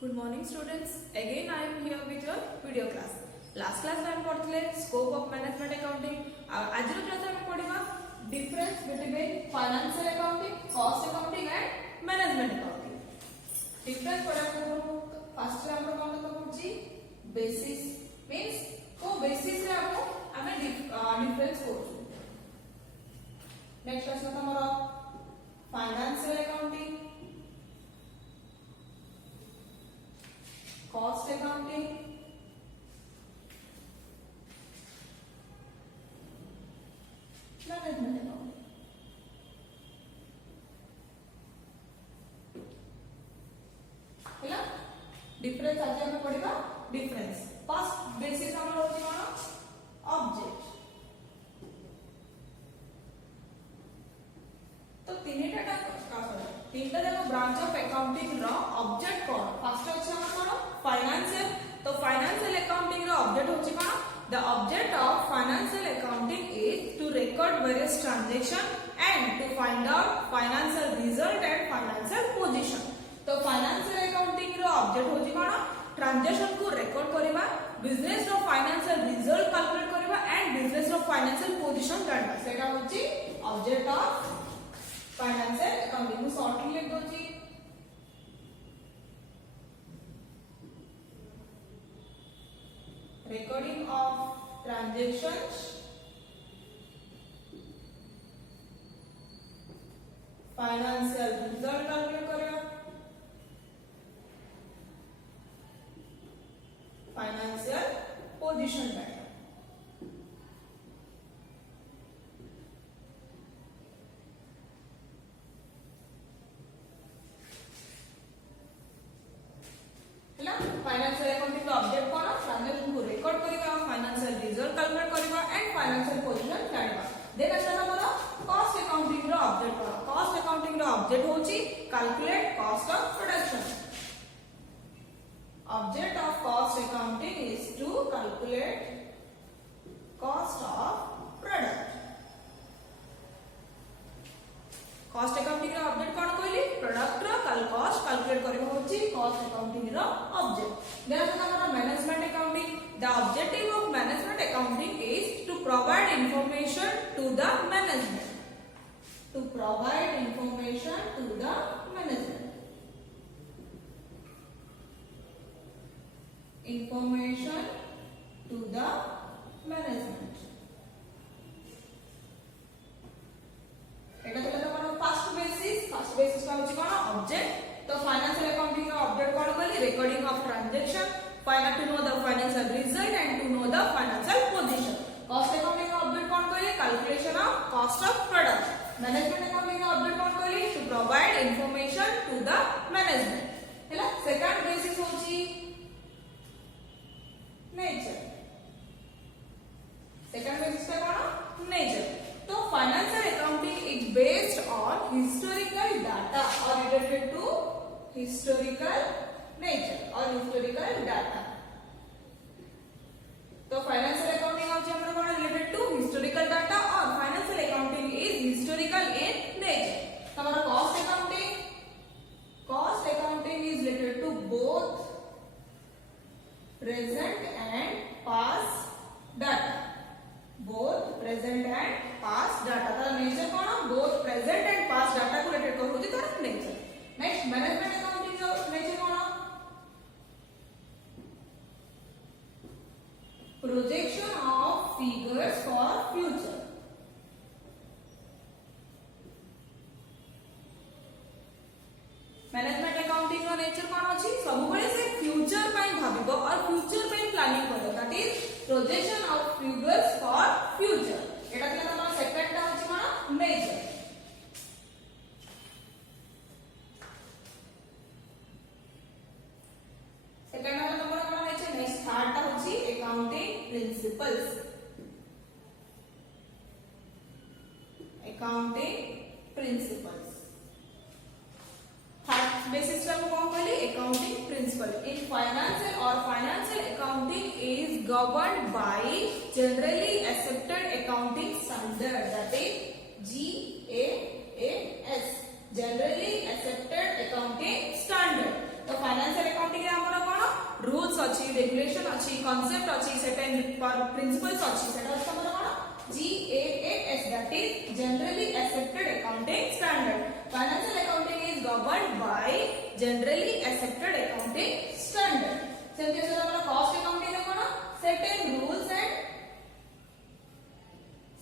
Good morning students. Again I am here with your video class. Last class में हम पढ़ते scope of management accounting. आज रो class में पढ़िबा difference between financial accounting, cost accounting and management accounting. Difference पढ़ा को first रे हम कोन तो पढ़छि basis means को basis रे हमें difference करछु. Next क्लास में हमारा financial accounting, cost accounting, management accounting. ହେଲା डिफरेंस आज हम पढ़िबा डिफरेंस. फर्स्ट बेसिस हमर होची कोन ऑब्जेक्ट. तो तीनटा जाक ब्रांच ऑफ अकाउंटिंग रो ऑब्जेक्ट कोन. फर्स्ट होची हमर कोन फाइनेंशियल. तो फाइनेंशियल अकाउंटिंग रो ऑब्जेक्ट होची कोन. The object of financial accounting is to record various transaction and to find out financial result and financial position. तो फाइनेंशियल अकाउंटिंग रो ऑब्जेक्ट होची कोन ट्रांजैक्शन को रिकॉर्ड करबा, बिजनेस रो फाइनेंशियल रिजल्ट कैलकुलेट करबा एंड बिजनेस रो फाइनेंशियल पोजीशन जानबा. सेटा होची ऑब्जेक्ट ऑफ फाइनेंशियल अकाउंटिंग. मु शॉर्टली लिख दोची recording of transactions, financial result calculate करेगा, financial position data. ହେଲା फाइनेंशियल अकाउंटिंग रो ऑब्जेक्ट कोन ट्रांजैक्शन को रिकॉर्ड करिबा, फाइनेंशियल रिजल्ट कैलकुलेट करिबा एंड फाइनेंशियल पोजीशन जानिबा. देन अच्छा हमर कॉस्ट अकाउंटिंग रो ऑब्जेक्ट कोन. कॉस्ट अकाउंटिंग रो ऑब्जेक्ट होची calculate cost of production. Object of cost accounting is to calculate cost of product. Cost accounting रो ऑब्जेक्ट कोन कहली प्रोडक्ट रो कॉस्ट कैलकुलेट करिबा होची कॉस्ट अकाउंटिंग रो ऑब्जेक्ट. देन हमारा management accounting. The objective of management accounting is to provide information to the management. To provide information to the management. Information to the management. एटा तो हमारा first basis. First basis का होची कोन object. तो financial accounting का object कोन कहली recording of transaction, final to know the financial result and to know the financial position. Cost accounting का ऑब्जेक्ट कोन कहली calculation of cost of product. Management accounting का ऑब्जेक्ट कोन कहली to provide information to the management. हैला second basis होची nature. Second basis पे कोन नेचर. तो financial accounting is based on historical data और related to historical nature or historical data. तो फाइनेंशियल अकाउंटिंग होची हमर कोन रिलेटेड टू हिस्टोरिकल डाटा और financial accounting is historical in nature. हमारा cost accounting is related to both present and past data. Both present and past data. तर nature कोन both present and past data को related कर होची तर nature. Next management accounting जो nature कोन projection of figures for future. Management accounting रो nature कोन अछि सब बळे से फ्यूचर पई भाबिबो और फ्यूचर पई प्लानिंग करबो. That is projection of figures for future. एटा केला हमर सेकंड टा अछि कोन नेचर. सेकंड वाला नंबर कोन है नेक्स्ट थर्ड टा होची accounting principles. Accounting principles. Third basis पे कोन कहली अकाउंटिंग प्रिंसिपल. इन फाइनेंशियल और financial accounting is governed bye generally accepted accounting standard. That is GAAS. Generally accepted accounting standard. तो financial accounting regulation अच्छी concept अच्छी certain principles अच्छी सेटा अछि हमर कोन GAAP that is generally accepted accounting standard. Financial accounting is governed by generally accepted accounting standard. सेमति अछि हमर cost accounting रे कोन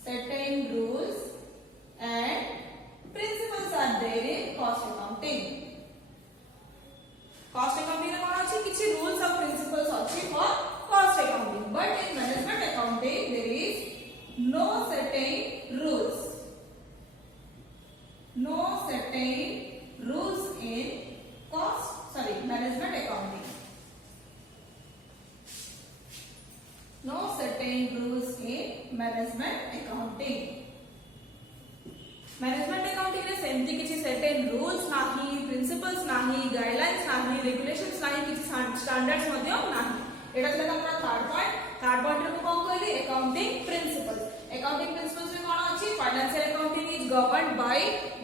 certain rules and principles are there in cost accounting. Cost accounting रे कोन अछि किछि rules और principles अछि for cost accounting, but in management accounting there is no certain rules in management accounting. No certain rules in management accounting. Management accounting रे सेमती किछि certain rules नाही, प्रिंसिपल्स नाही, गाइडलाइंस नाही, रेगुलेशंस नाही, किछि स्टैंडर्ड्स मध्ये नाही. एटा तक हमरा थर्ड पॉइंट रे कोन कहली अकाउंटिंग प्रिंसिपल्स रे कोन अछि financial accounting is governed by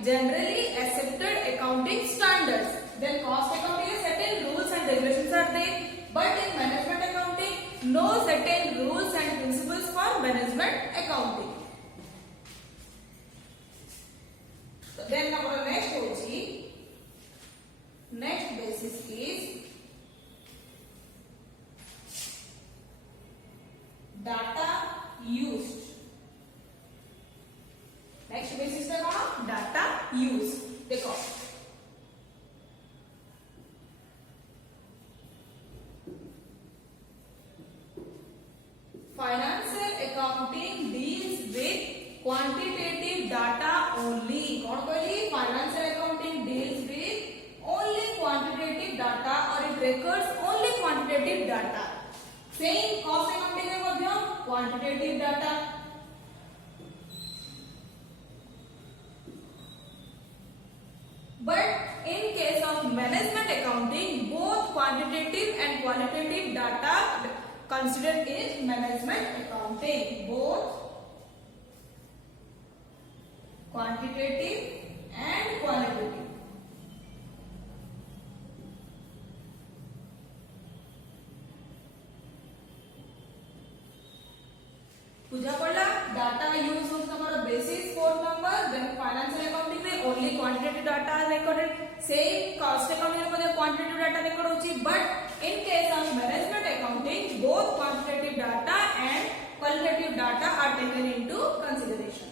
generally accepted accounting standards. Then cost accounting रे certain rules and regulations are there, but in management accounting no certain rules and principles for management accounting. Then our next basis is data used. Next basis है कौन? Data used. देखो financial accounting deals with quantitative data only. कौन कहली? Financial accounting deals with only quantitative data or it records only quantitative data. Same cost accounting में मध्य quantitative data. But in case of management accounting, both quantitative and qualitative data considered in management accounting. Both quantitative and qualitative. पूजा पड़ला data use होता हमारा basis 4th number. Then financial accounting में only quantitative data recorded. Same cost accounting में quantitative data record होची, but in case of management accounting both quantitative data and qualitative data are taken into consideration.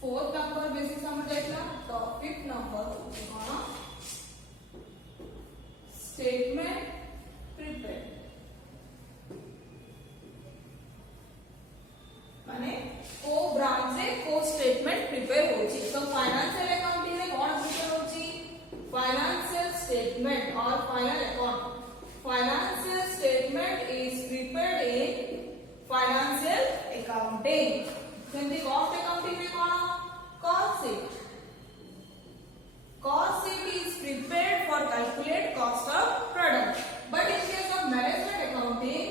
Fourth number basis हम देखला. तो fifth number कोन statement prepare माने को branch से को स्टेटमेंट प्रिपेयर होची. तो फाइनेंशियल अकाउंटिंग में कोन प्रिपेयर होची? फाइनेंशियल स्टेटमेंट और final account. Financial statement is prepared in financial accounting. सेमती कॉस्ट अकाउंटिंग में कोन cost sheet. Cost sheet is prepared for calculate cost of product. But in case of management accounting,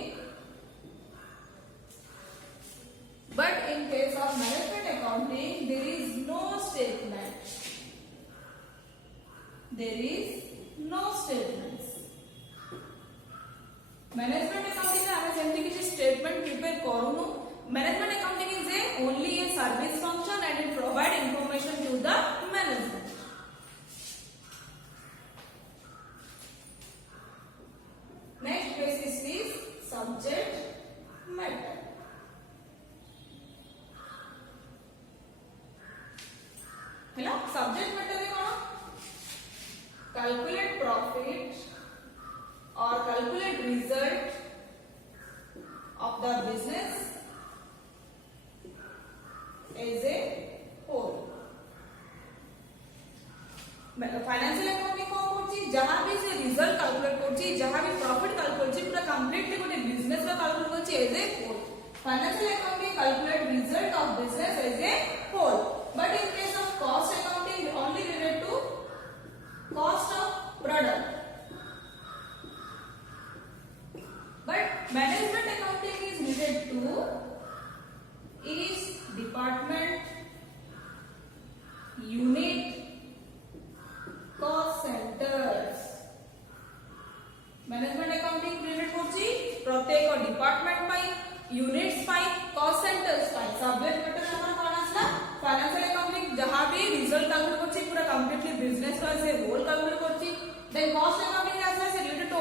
there is no statement. Management accounting में हमें सेमती किसी statement prepare करूनु. Management accounting is only a service function and it provide information to the management. Next basis is subject matter. है ना? Subject matter है कौन? Calculate profit or calculate result of the business as a whole. Financial accounting को करछि जहां भी से result calculate करछि जहां भी प्रॉफिट कैलकुलेट करछि पूरा कंप्लीटली गोटे बिजनेस रा कैलकुलेट करछि as a whole financial accounting calculate result of business as a whole but in case of cost accounting only related to cost of product but management accounting is related to each department unit cost centers management accounting related होची प्रत्येक department पाई units पाई cost centres पाई subject matter हमर कोन आसला financial accounting जहां भी result calculate करछि पूरा completely business का से होल कैलकुलेट करछि देन कॉस्ट अकाउंटिंग आसला से related to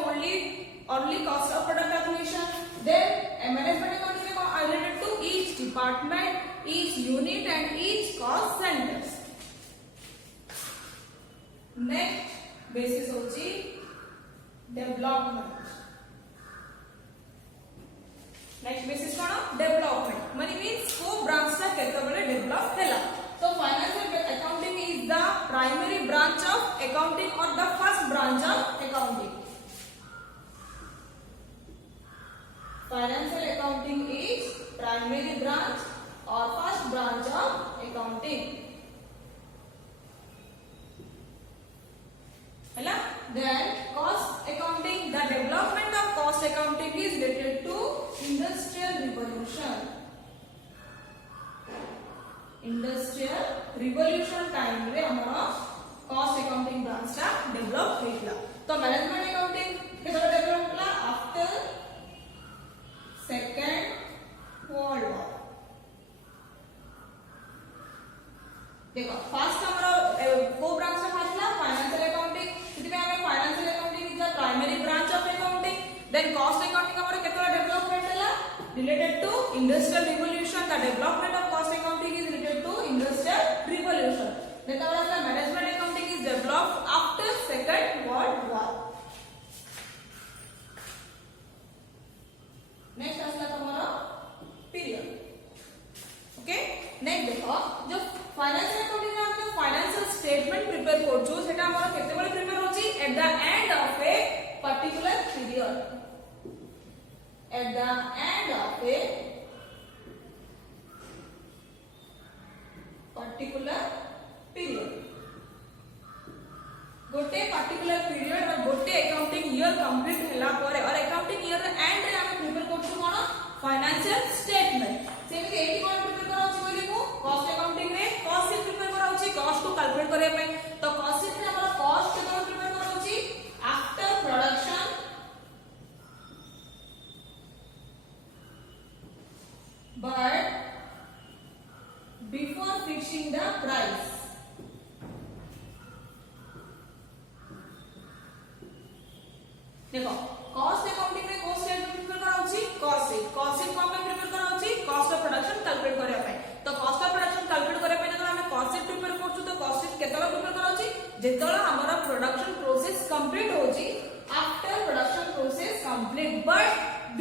only cost of product calculation then a management accounting is related to each department each unit and each cost centers next basis hochi development next basis kono development money means ko branch ta ketobale develop hela so financial accounting is the primary branch of accounting or the first branch of accounting financial accounting is primary branch or first branch of accounting hela then cost accounting the development of cost accounting is related to industrial revolution time रे हमर cost accounting branch टा develop हेतला तो management accounting केतरा develop होला after second world war देखो first हमरो को branch में फासला फाइनेंशियल अकाउंटिंग सिटी में हमें financial accounting is the primary branch of accounting then cost accounting हमरो केतरा डेवलपमेंट हला related to industrial revolution the development of cost accounting is related to industrial revolution then हमरो management accounting is developed after second world war next आसला तुम्हारा period okay next देखो जो financial accounting में हम फाइनेंशियल स्टेटमेंट प्रिपेयर करछु सेटा हमर केते बेले प्रिपेयर होची at the end of a particular period at the end of a particular period गोटे पर्टिकुलर पीरियड और गोटे अकाउंटिंग ईयर कंप्लीट होला परे और अकाउंटिंग ईयर एंड रे हम प्रिपेयर करछु कोन फाइनेंशियल स्टेटमेंट सेमिति एटी कोन प्रिपेयर कराउछि बोली को कॉस्ट अकाउंटिंग रे कॉस्ट शीट प्रिपेयर कराउछि कॉस्ट को कैलकुलेट करे पय तो कॉस्ट शीट रे हमर कॉस्ट केतना प्रिपेयर कराउछि after production but before fixing the price देखो कॉस्ट अकाउंटिंग रे कॉस्ट शीट प्रिपेयर कराउछि कॉस्ट शीट को हम प्रिपेयर कराउछि कॉस्ट ऑफ प्रोडक्शन कैलकुलेट करे पय तो कॉस्ट ऑफ प्रोडक्शन कैलकुलेट करे पय जब हम कॉस्ट शीट प्रिपेयर करछु तो कॉस्ट शीट केतला प्रिपेयर कराउछि जेतला हमर प्रोडक्शन प्रोसेस कंप्लीट होछि after production process complete but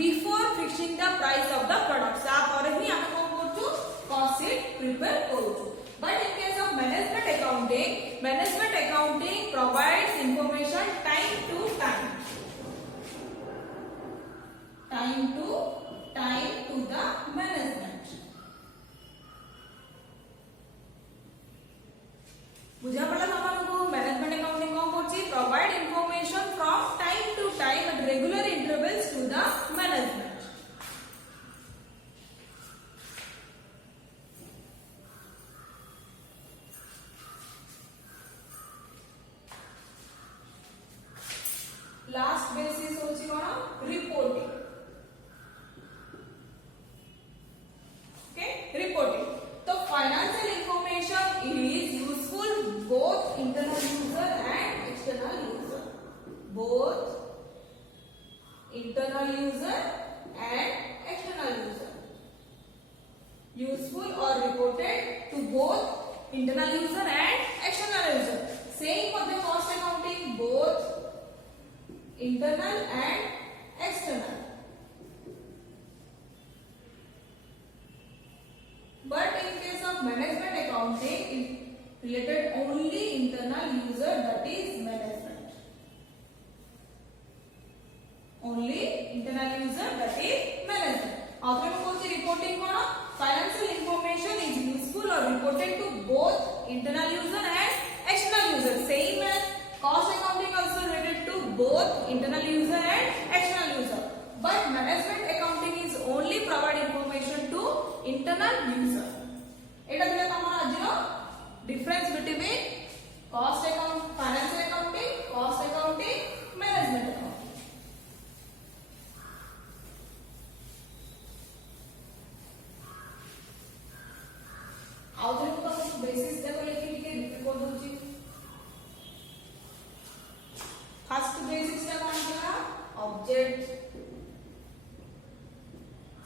before fixing the price of the product सा पर ही हम कोन करछु कॉस्ट शीट प्रिपेयर करछु but in case of management accounting provides information time to time to the management बुझा पड़ा हमको मैनेजमेंट अकाउंटिंग कौन करछि provide information from time to time at regular intervals to the management last basis होछि कोन reporting reporting so financial information is useful both internal user and external user useful or reported to both internal user and external user same for the cost accounting both internal and external but in case of management accounting it related only internal user internal user, that is management. Author को reporting कौन? Financial information is useful or reported to both internal user and external user. Same as cost accounting also related to both internal user and external user. But management accounting is only provide information to internal user. এটা দিলে তোমার আজকে difference between cost account, financial accounting, cost accounting, management accounting. आउथरे को तो basis देखो लेकिन ठीक है रिपीट कर दूंगी. फर्स्ट बेसिस का कौन था? ऑब्जेक्ट.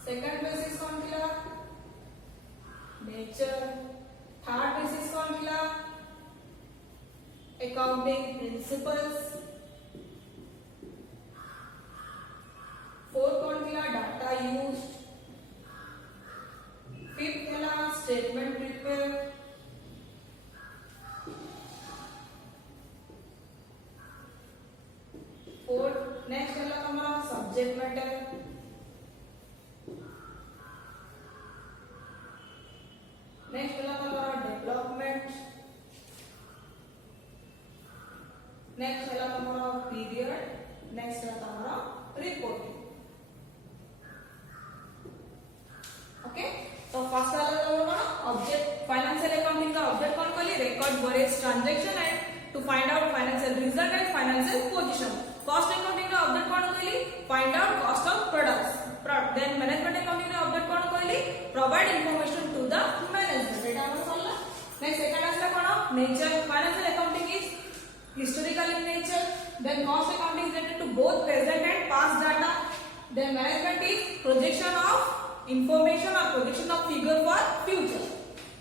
सेकंड बेसिस कौन था? नेचर. थर्ड बेसिस कौन था? accounting principles. फोर्थ कौन था? Data used. फिफ्थ था स्टेटमेंट प्रिपेयर. फोर्थ नेक्स्ट था हमारा सब्जेक्ट मैटर. नेक्स्ट था हमारा डेवलपमेंट. नेक्स्ट है हमारा पीरियड. नेक्स्ट है हमारा रिपोर्टिंग. ओके तो फर्स्ट वाला हमारा ऑब्जेक्ट. फाइनेंशियल अकाउंटिंग का ऑब्जेक्ट कौन कहली? Record various transaction and to find out financial result and financial position. Cost accounting का ऑब्जेक्ट कौन कहली? Find out cost of products. Then management accounting का ऑब्जेक्ट कौन कहली? Provide information to the management. एटा हम बोलला. नेक्स्ट सेकंड आसला कौन? Nature. Financial accounting is historical in nature. Then cost accounting is related to both present and past data. Then management is projection of information or projection of figure for future.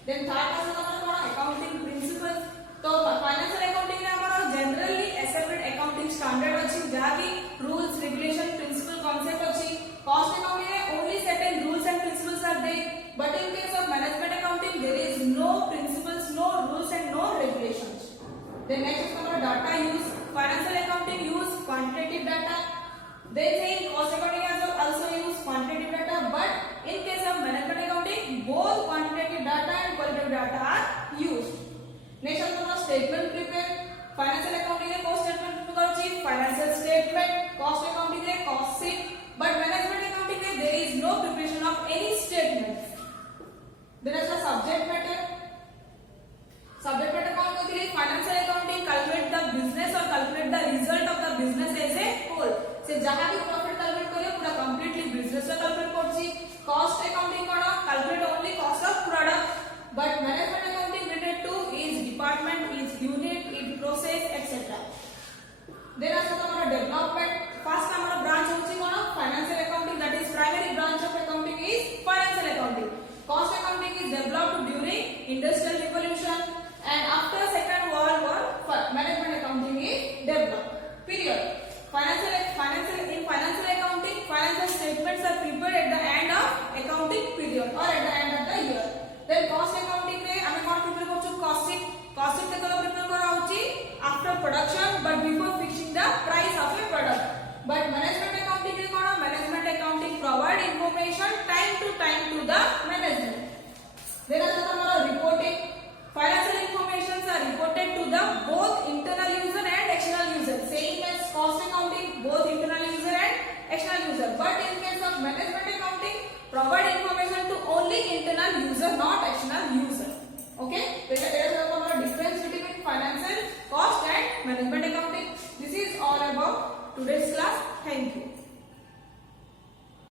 Then third is हमारा accounting principles. तो financial accounting में हमारा generally accepted accounting standard अच्छी जहाँ की rules, regulation, principle, concept अच्छी. Cost accounting में only certain rules and principles are there. But in case of management accounting there is no principles, no rules and no regulations. Then next is हमारा data use. Financial accounting use quantitative data. Then saying cost accounting also use quantitative data. But in case of management accounting, both quantitative data and qualitative data are used. Next is हमारा statement prepare. Financial accounting में cost statement prepare करची. Financial statement. Cost accounting में cost sheet. But management accounting में there is no preparation of any statement. Then is the subject matter. Subject matter कौन कहती है? Financial accounting calculate the business or calculate the result of the business as a whole. से जहाँ भी profit calculate करियो पूरा completely business का calculate करची. Cost accounting कौन? Calculate only cost of product. But management accounting related to each department, each unit, each process, etc. Then आता हमारा development. First हमारा branch होची कौन? Financial accounting. That is primary branch of accounting is financial accounting. Cost accounting is developed during industrial revolution. And after Second World War, management accounting is developed. Period. Financial accounting, financial statements are prepared at the end of accounting period or at the end of the year. Then cost accounting में हमें कौन prepare करचु? Cost sheet. Cost sheet के तरह prepare करा होची after production but before fixing the price of a product. But management accounting में कौन? Management accounting provide information time to the management. Then आता हमारा reporting. Financial information are reported to the both internal user and external user. Same as cost accounting, both internal user and external user. But in case of management accounting, provide information to only internal user, not external user. Okay? There is a difference between financial, cost and management accounting. This is all about today's class. Thank you.